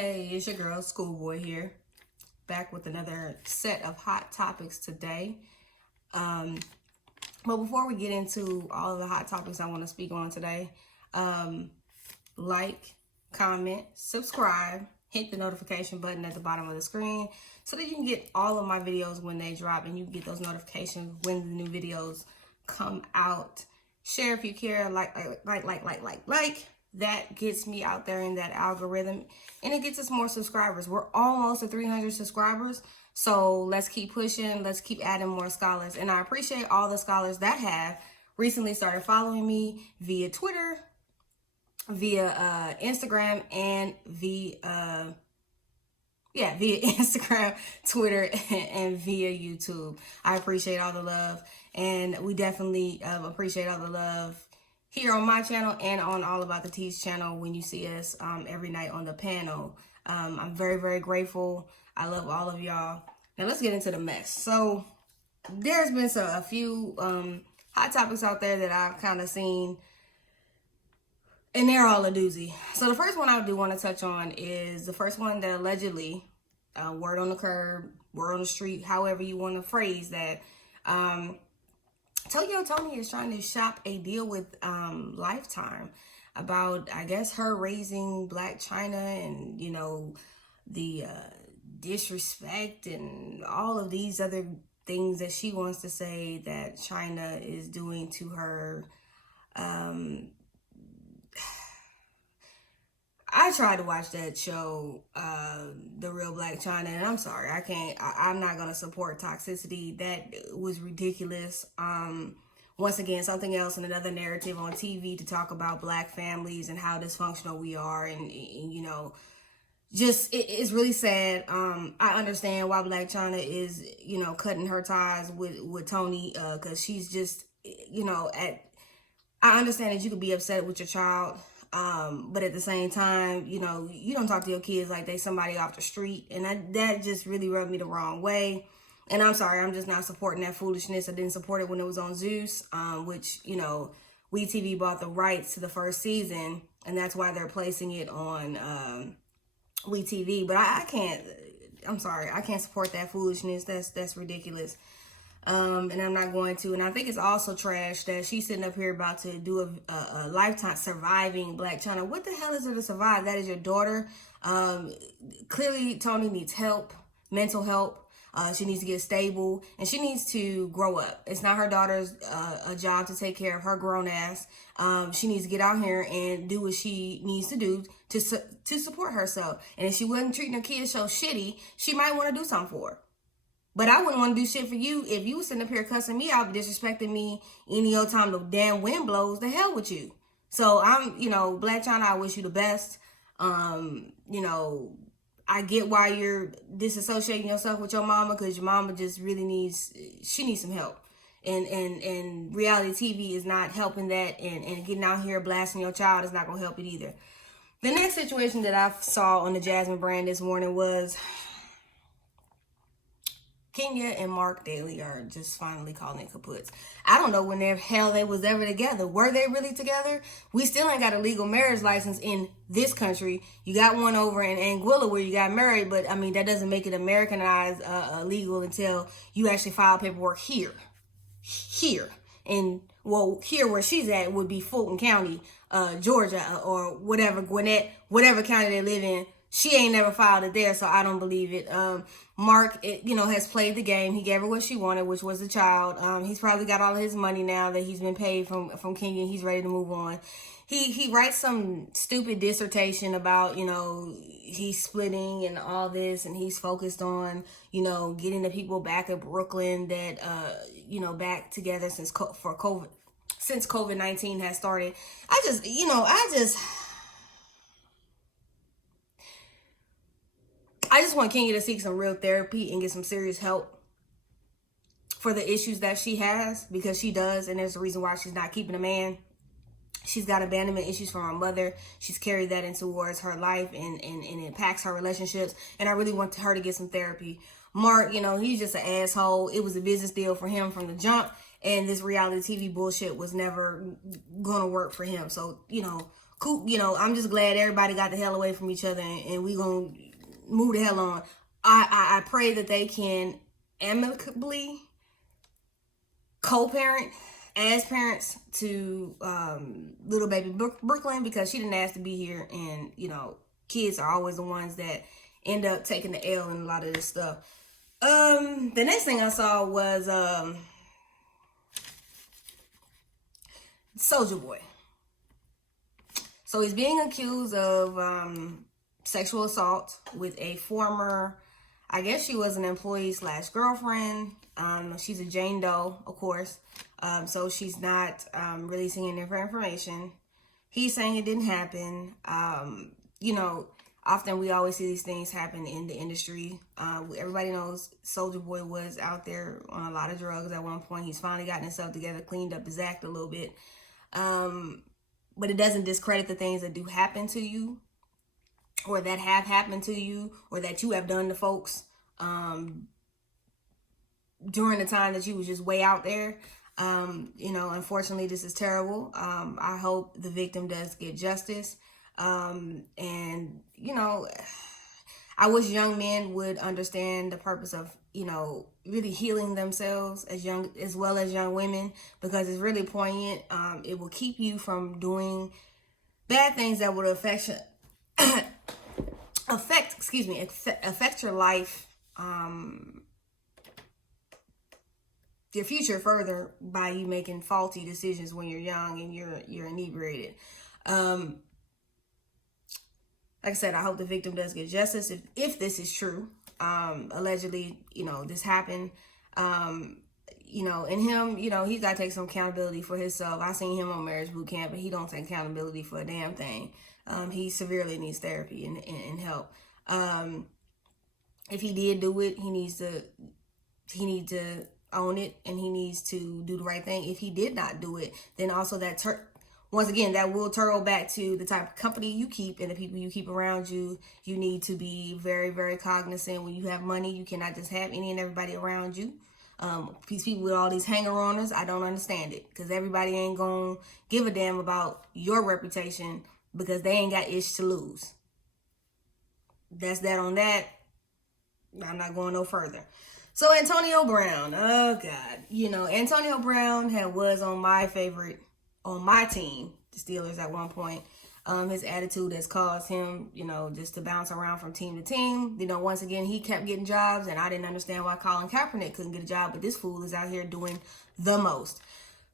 Hey, it's your girl, Schoolboy here, back with another set of hot topics today. But before we get into all of the hot topics I want to speak on today, like, comment, subscribe, hit the notification button at the bottom of the screen so that you can get all of my videos when they drop and you can get those notifications when the new videos come out. Share if you care, like. That gets me out there in that algorithm and it gets us more subscribers. We're almost at 300 subscribers. So let's keep pushing. Let's keep adding more scholars. And I appreciate all the scholars that have recently started following me via Twitter, via Instagram, and via Instagram, Twitter, and via YouTube. I appreciate all the love. And we definitely appreciate all the love here on my channel and on All About the Teas channel when you see us every night on the panel. I'm very, very grateful. I love all of y'all. Now let's get into the mess. So there's been a few hot topics out there that I've kind of seen, and they're all a doozy. So the first one I do want to touch on is the first one that allegedly, word on the curb, word on the street, however you want to phrase that, Tokyo Toni is trying to shop a deal with Lifetime about, I guess, her raising Blac Chyna and, you know, the disrespect and all of these other things that she wants to say that Chyna is doing to her. I tried to watch that show, The Real Blac Chyna, and I'm sorry, I'm not going to support toxicity. That was ridiculous. Once again, something else and another narrative on TV to talk about Black families and how dysfunctional we are. And you know, just, it's really sad. I understand why Blac Chyna is, you know, cutting her ties with Toni, because she's just, you know, I understand that you could be upset with your child. But at the same time, you know, you don't talk to your kids like they somebody off the street. And that just really rubbed me the wrong way. And I'm sorry, I'm just not supporting that foolishness. I didn't support it when it was on Zeus, which, you know, WeTV bought the rights to the first season. And that's why they're placing it on WeTV. But I can't, I'm sorry, I can't support that foolishness. That's ridiculous. And I'm not going to. And I think it's also trash that she's sitting up here about to do a Lifetime surviving Blac Chyna. What the hell is there to survive? That is your daughter. Clearly, Toni needs help, mental help. She needs to get stable and she needs to grow up. It's not her daughter's a job to take care of her grown ass. She needs to get out here and do what she needs to do to support herself. And if she wasn't treating her kids so shitty, she might want to do something for her. But I wouldn't want to do shit for you if you was sitting up here cussing me out, disrespecting me any old time the damn wind blows. The hell with you. So I'm, you know, Blac Chyna, I wish you the best. You know, I get why you're disassociating yourself with your mama, because your mama just really needs some help. And reality TV is not helping that, and getting out here blasting your child is not going to help it either. The next situation that I saw on the Jasmine brand this morning was Kenya and Marc Daly are just finally calling it kaputs. I don't know when the hell they was ever together. Were they really together? We still ain't got a legal marriage license in this country. You got one over in Anguilla where you got married, but I mean, that doesn't make it Americanized legal until you actually file paperwork here. And well, here where she's at would be Fulton County, Georgia, or whatever, Gwinnett, whatever county they live in. She ain't never filed it there, so I don't believe it. Marc, you know, has played the game. He gave her what she wanted, which was a child. He's probably got all of his money now that he's been paid from Kenya. He's ready to move on. He writes some stupid dissertation about, you know, he's splitting and all this, and he's focused on, you know, getting the people back in Brooklyn that, you know, back together since COVID-19 has started. I just want Kenya to seek some real therapy and get some serious help for the issues that she has, because she does, and there's a reason why she's not keeping a man. She's got abandonment issues from her mother. She's carried that into towards her life, and it impacts her relationships, and I really want her to get some therapy. Marc, you know, he's just an asshole. It was a business deal for him from the jump, and this reality TV bullshit was never gonna work for him. So, you know, cool. You know, I'm just glad everybody got the hell away from each other, and we gonna move the hell on. I pray that they can amicably co-parent as parents to little baby Brooklyn, because she didn't ask to be here, and you know, kids are always the ones that end up taking the L in a lot of this stuff. The next thing I saw was SouljaBoy. So he's being accused of sexual assault with a former, I guess she was an employee / girlfriend. She's a Jane Doe, of course. So she's not releasing any of her information. He's saying it didn't happen. You know, often we always see these things happen in the industry. Everybody knows SouljaBoy was out there on a lot of drugs at one point. He's finally gotten himself together, cleaned up his act a little bit. But it doesn't discredit the things that do happen to you, or that have happened to you, or that you have done to folks during the time that you was just way out there. You know, unfortunately, this is terrible. I hope the victim does get justice. And, you know, I wish young men would understand the purpose of, you know, really healing themselves as well as young women, because it's really poignant. It will keep you from doing bad things that would affect your life, your future further, by you making faulty decisions when you're young and you're inebriated. Like I said, I hope the victim does get justice if this is true. Allegedly, you know, this happened. You know, and him, you know, he's got to take some accountability for himself. I seen him on Marriage Boot Camp, and he don't take accountability for a damn thing. He severely needs therapy and help. If he did do it, he needs to own it, and he needs to do the right thing. If he did not do it, then also once again, that will turtle back to the type of company you keep and the people you keep around you. You need to be very, very cognizant. When you have money, you cannot just have any and everybody around you. These people with all these hanger-oners, I don't understand it, because everybody ain't gonna give a damn about your reputation because they ain't got ish to lose. That's that on that. I'm not going no further. So Antonio Brown, oh God, you know, Antonio Brown was on my team, the Steelers, at one point. His attitude has caused him, you know, just to bounce around from team to team. You know, once again, he kept getting jobs, and I didn't understand why Colin Kaepernick couldn't get a job, but this fool is out here doing the most.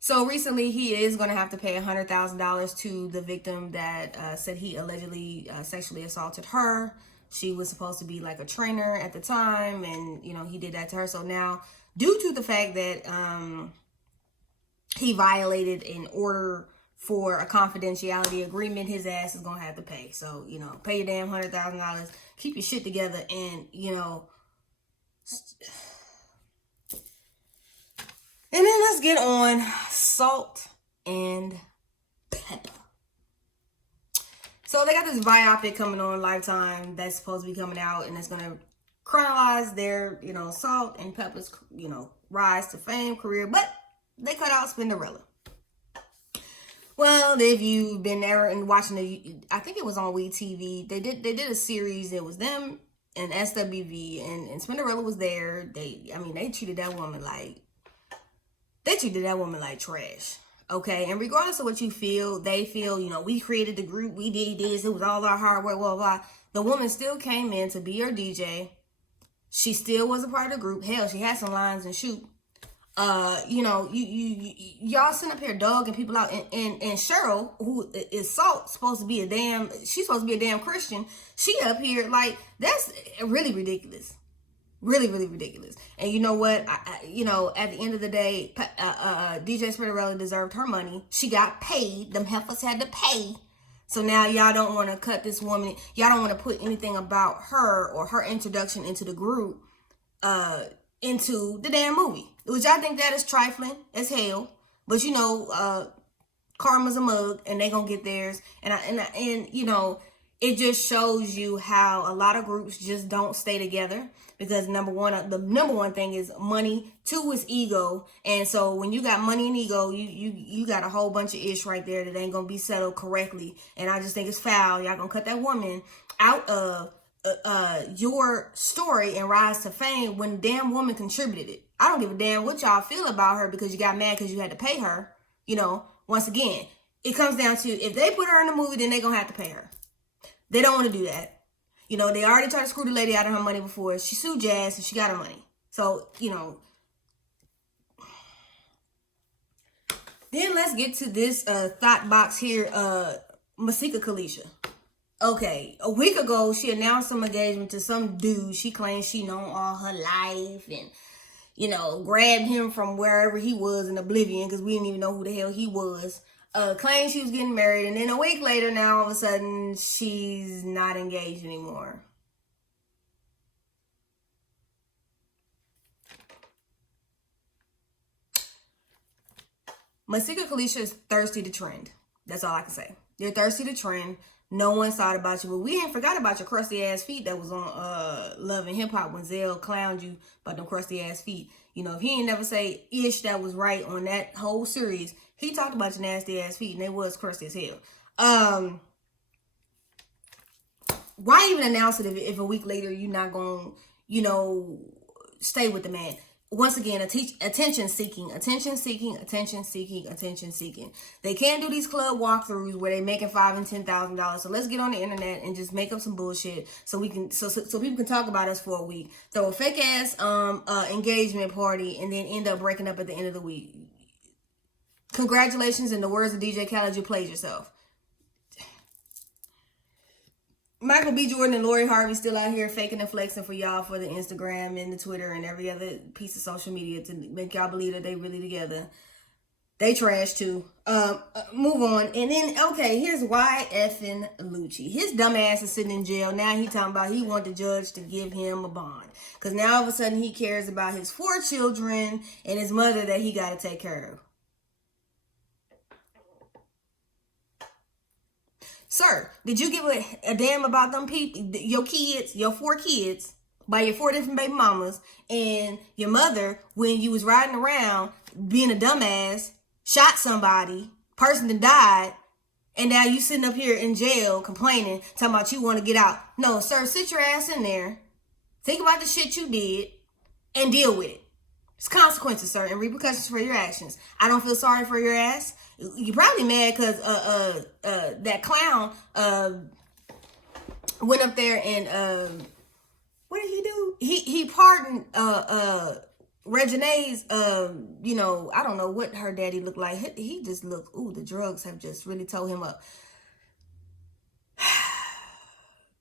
So recently, he is going to have to pay $100,000 to the victim that said he allegedly sexually assaulted her. She was supposed to be like a trainer at the time, and, you know, he did that to her. So now, due to the fact that he violated an order for a confidentiality agreement, his ass is going to have to pay. So, you know, pay your damn $100,000, keep your shit together, and, you know. And then let's get on Salt and Peppa. So they got this biopic coming on Lifetime that's supposed to be coming out, and it's going to chronologize their, you know, Salt and Peppa's, you know, rise to fame, career, but they cut out Spinderella. Well, if you've been there and watching I think it was on WeTV, they did a series. It was them and SWV, and Spinderella was there. They treated that woman like trash. Okay, and regardless of what you feel, they feel, you know, we created the group, we did this, it was all our hard work, blah, blah, blah. The woman still came in to be your DJ. She still was a part of the group. Hell, she had some lines and shoot. You know, y'all sitting up here dogging people out, and Cheryl, who is Salt, supposed to be a damn Christian. She up here like, that's really ridiculous. Really, really ridiculous. And you know what? You know, at the end of the day, DJ Spinderella deserved her money. She got paid. Them heifers had to pay. So now y'all don't want to cut this woman. Y'all don't want to put anything about her or her introduction into the group into the damn movie. Which I think that is trifling as hell. But you know, karma's a mug, and they gonna get theirs. And you know, it just shows you how a lot of groups just don't stay together because the number one thing is money. 2 is ego. And so when you got money and ego, you got a whole bunch of ish right there that ain't gonna be settled correctly. And I just think it's foul. Y'all gonna cut that woman out of your story and rise to fame when the damn woman contributed it. I don't give a damn what y'all feel about her because you got mad because you had to pay her. You know, once again, it comes down to if they put her in the movie, then they gonna have to pay her. They don't want to do that. You know, they already tried to screw the lady out of her money before. She sued Jazz and she got her money. So, you know. Then let's get to this thought box here. Masika Kalysha. Okay, a week ago, she announced some engagement to some dude she claims she known all her life and, you know, grabbed him from wherever he was in oblivion because we didn't even know who the hell he was. Claimed she was getting married, and then a week later, now all of a sudden, she's not engaged anymore. Masika Kalysha is thirsty to trend. That's all I can say. You're thirsty to trend. No one thought about you, but we ain't forgot about your crusty ass feet that was on Love and Hip Hop when Zell clowned you about them crusty ass feet. You know, if he ain't never say ish that was right on that whole series, he talked about your nasty ass feet and they was crusty as hell. Why even announce it if a week later you're not gonna, you know, stay with the man? Once again, attention seeking. They can't do these club walkthroughs where they making $5,000 and $10,000. So let's get on the internet and just make up some bullshit so we can so people can talk about us for a week. Throw a fake ass engagement party and then end up breaking up at the end of the week. Congratulations, in the words of DJ Khaled, you played yourself. MichealBJordan and Lori Harvey still out here faking and flexing for y'all for the Instagram and the Twitter and every other piece of social media to make y'all believe that they really together. They trash too. Move on. And then, okay, here's YFN Lucci. His dumb ass is sitting in jail. Now he talking about he want the judge to give him a bond. Because now all of a sudden he cares about his 4 children and his mother that he got to take care of. Sir, did you give a damn about them people, your kids, your 4 kids, by your 4 different baby mamas, and your mother, when you was riding around being a dumbass, shot somebody, person that died, and now you sitting up here in jail complaining, talking about you want to get out. No, sir, sit your ass in there, think about the shit you did, and deal with it. It's consequences, sir, and repercussions for your actions. I don't feel sorry for your ass. You're probably mad because that clown went up there and what did he do? He pardoned Regine's you know, I don't know what her daddy looked like. He just looked, ooh, the drugs have just really tore him up.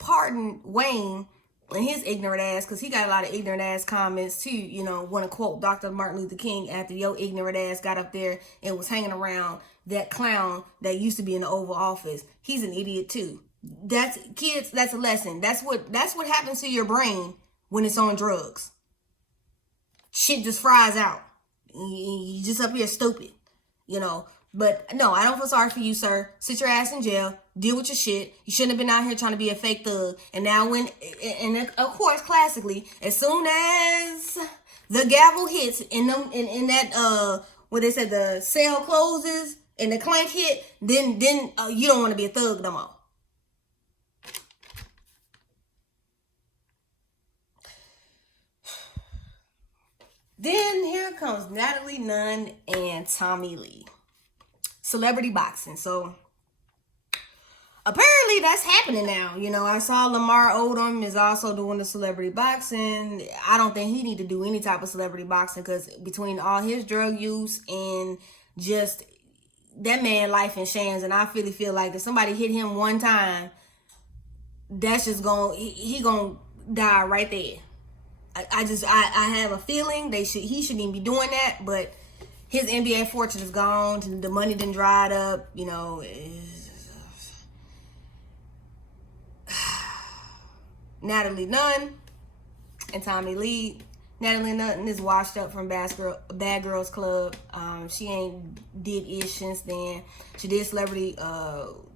Pardon Wayne and his ignorant ass, because he got a lot of ignorant ass comments too, you know, want to quote Dr. Martin Luther King after your ignorant ass got up there and was hanging around that clown that used to be in the Oval Office. He's an idiot too. That's, kids, that's a lesson. That's what happens to your brain when it's on drugs. Shit just fries out. You just up here stupid, you know. But no, I don't feel sorry for you, sir. Sit your ass in jail. Deal with your shit. You shouldn't have been out here trying to be a fake thug. And now and of course, classically, as soon as the gavel hits in that where they said the cell closes and the clank hit, then you don't want to be a thug no more. Then here comes Natalie, Nunn, and Tommie Lee. Celebrity boxing. So apparently that's happening now. You know, I saw Lamar Odom is also doing the celebrity boxing. I don't think he need to do any type of celebrity boxing because between all his drug use and just that man life in shams, and I really feel like if somebody hit him one time, that's just he gonna die right there. I have a feeling he shouldn't even be doing that, but his NBA fortune is gone. The money done dried up. You know, Natalie Nunn and Tommie Lee, Natalie Nunn is washed up from Bad Girls Club. She ain't did ish since then. She did celebrity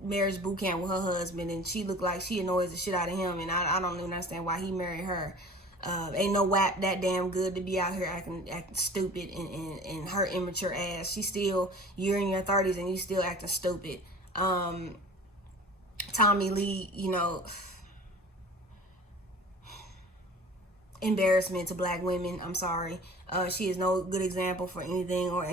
marriage boot camp with her husband, and she looked like she annoys the shit out of him, and I don't even understand why he married her. Ain't no WAP that damn good to be out here acting stupid and her immature ass. She still, you're in your 30s and you still acting stupid. Tommie Lee, you know, embarrassment to black women. I'm sorry. She is no good example for anything or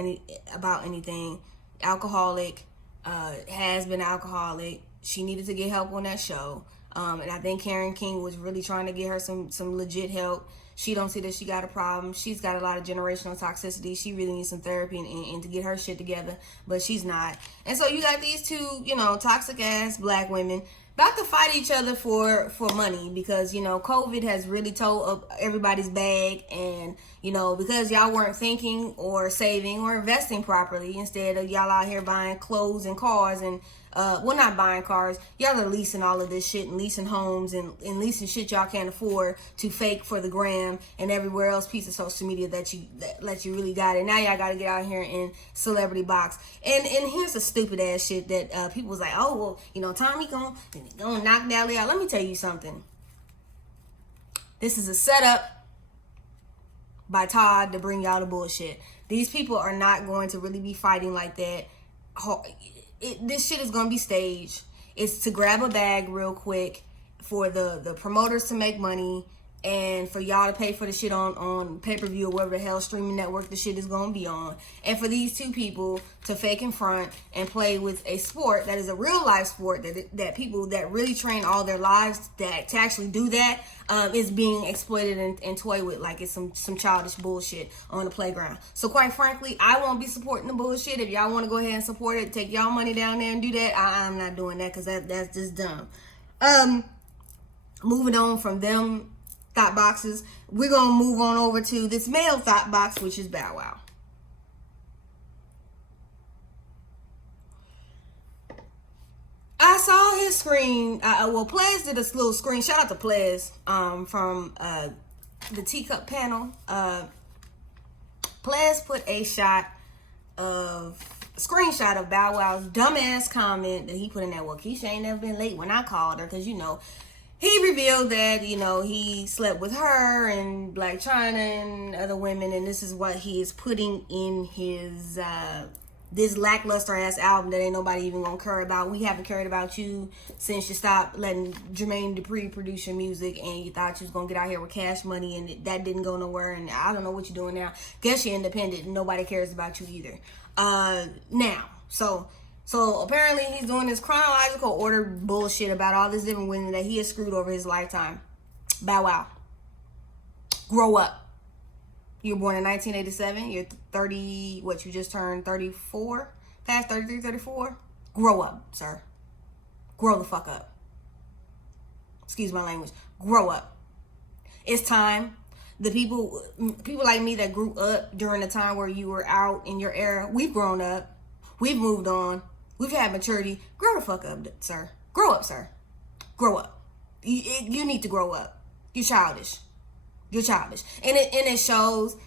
about anything. Alcoholic, has been alcoholic. She needed to get help on that show. And I think Karen King was really trying to get her some legit help. She don't see that she got a problem. She's got a lot of generational toxicity. She really needs some therapy and to get her shit together, but she's not. And so you got these two, you know, toxic ass black women about to fight each other for money because, you know, COVID has really towed up everybody's bag, and, you know, because y'all weren't thinking or saving or investing properly, instead of y'all out here buying clothes and cars and well, not buying cars. Y'all are leasing all of this shit and leasing homes and leasing shit y'all can't afford to fake for the gram and everywhere else piece of social media that you really got it. Now y'all got to get out here and celebrity box. And here's the stupid ass shit that people was like, oh, well, you know, Tommie gonna knock Natalie out. Let me tell you something. This is a setup by Todd to bring y'all the bullshit. These people are not going to really be fighting like that. This shit is gonna be staged. It's to grab a bag real quick for the promoters to make money and for y'all to pay for the shit on pay-per-view or whatever the hell streaming network the shit is gonna be on, and for these two people to fake in front and play with a sport that is a real life sport that people that really train all their lives to actually do that is being exploited and toyed with like it's some childish bullshit on the playground. So quite frankly, I won't be supporting the bullshit. If y'all want to go ahead and support it, take y'all money down there and do that, I'm not doing that because that's just dumb. Moving on from them thought boxes, we're gonna move on over to this male thought box, which is Bowwow. I saw his screen. Well, Ples did a little screen. Shout out to Ples from the Teacup panel. Ples put a screenshot of Bow Wow's dumbass comment that he put in there. Well, Keisha ain't never been late when I called her, because, you know, he revealed that, you know, he slept with her and Blac Chyna and other women, and this is what he is putting in his this lackluster ass album that ain't nobody even gonna care about. We haven't cared about you since you stopped letting Jermaine Dupri produce your music, and you thought you was gonna get out here with Cash Money, and that didn't go nowhere, and I don't know what you're doing now. Guess you're independent and nobody cares about you either. Now, so apparently he's doing this chronological order bullshit about all this different women that he has screwed over his lifetime. Bow Wow. Grow up. You were born in 1987. You're 30, what, you just turned 34? Past 33, 34? Grow up, sir. Grow the fuck up. Excuse my language. Grow up. It's time. The people like me that grew up during the time where you were out in your era, we've grown up. We've moved on. We've had maturity. Grow the fuck up, sir. Grow up, sir. Grow up. You need to grow up. You're childish. You're childish. And it shows.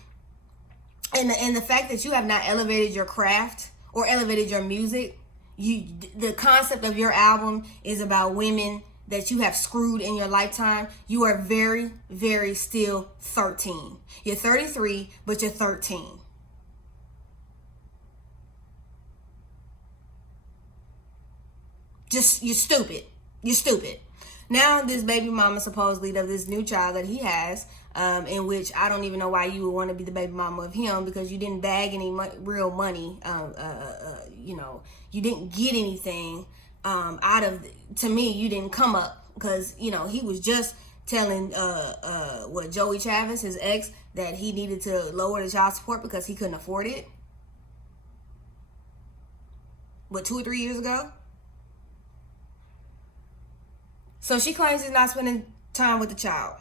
And the fact that you have not elevated your craft or elevated your music. The concept of your album is about women that you have screwed in your lifetime. You are very, very still 13. You're 33, but you're 13. You're stupid. You're stupid. Now this baby mama supposedly of this new child that he has, in which I don't even know why you would want to be the baby mama of him, because you didn't bag any real money. You know, you didn't get anything out of. To me, you didn't come up, because, you know, he was just telling Joey Travis, his ex, that he needed to lower the child support because he couldn't afford it. What, 2 or 3 years ago? So she claims he's not spending time with the child.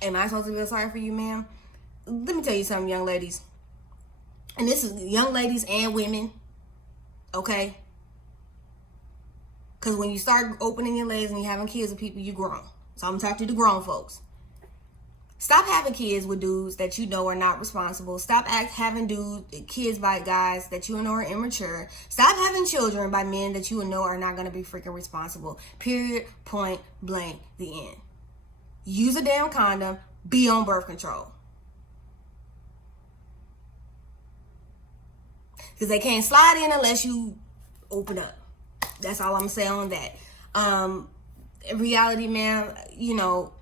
Am I supposed to feel sorry for you, ma'am? Let me tell you something, young ladies. And this is young ladies and women. Okay? Because when you start opening your legs and you're having kids with people, you grown. So I'm talking to the grown folks. Stop having kids with dudes that you know are not responsible. Stop having kids by guys that you know are immature. Stop having children by men that you know are not going to be freaking responsible. Period. Point blank. The end. Use a damn condom. Be on birth control. Because they can't slide in unless you open up. That's all I'm going to say on that. Reality, man, you know,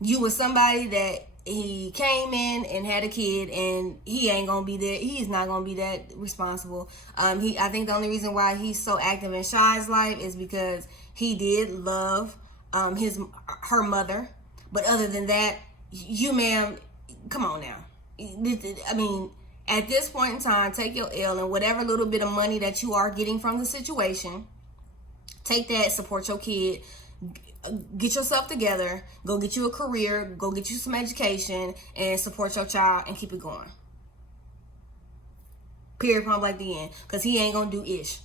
you were somebody that he came in and had a kid, and he ain't gonna be there. He's not gonna be that responsible. I think the only reason why he's so active in Shy's life is because he did love her mother. But other than that, you, ma'am, come on now. I mean, at this point in time, take your L, and whatever little bit of money that you are getting from the situation, take that, support your kid, get yourself together, go get you a career, go get you some education, and support your child and keep it going. Period, point blank, the end. Because he ain't gonna do ish.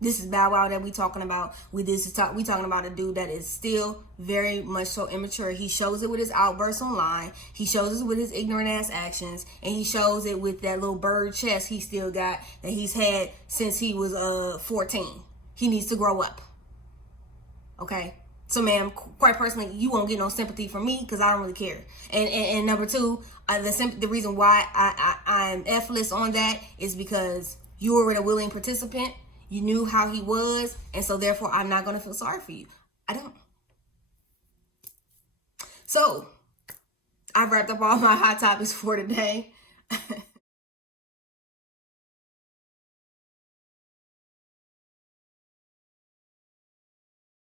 This is Bowwow that we talking about. We talking about a dude that is still very much so immature. He shows it with his outbursts online. He shows it with his ignorant ass actions, and he shows it with that little bird chest he still got that he's had since he was 14. He needs to grow up. Okay? So, ma'am, quite personally, you won't get no sympathy from me because I don't really care. And number two, the reason why I'm F-less on that is because you were a willing participant. You knew how he was, and so therefore I'm not going to feel sorry for you. I don't. So, I've wrapped up all my hot topics for today.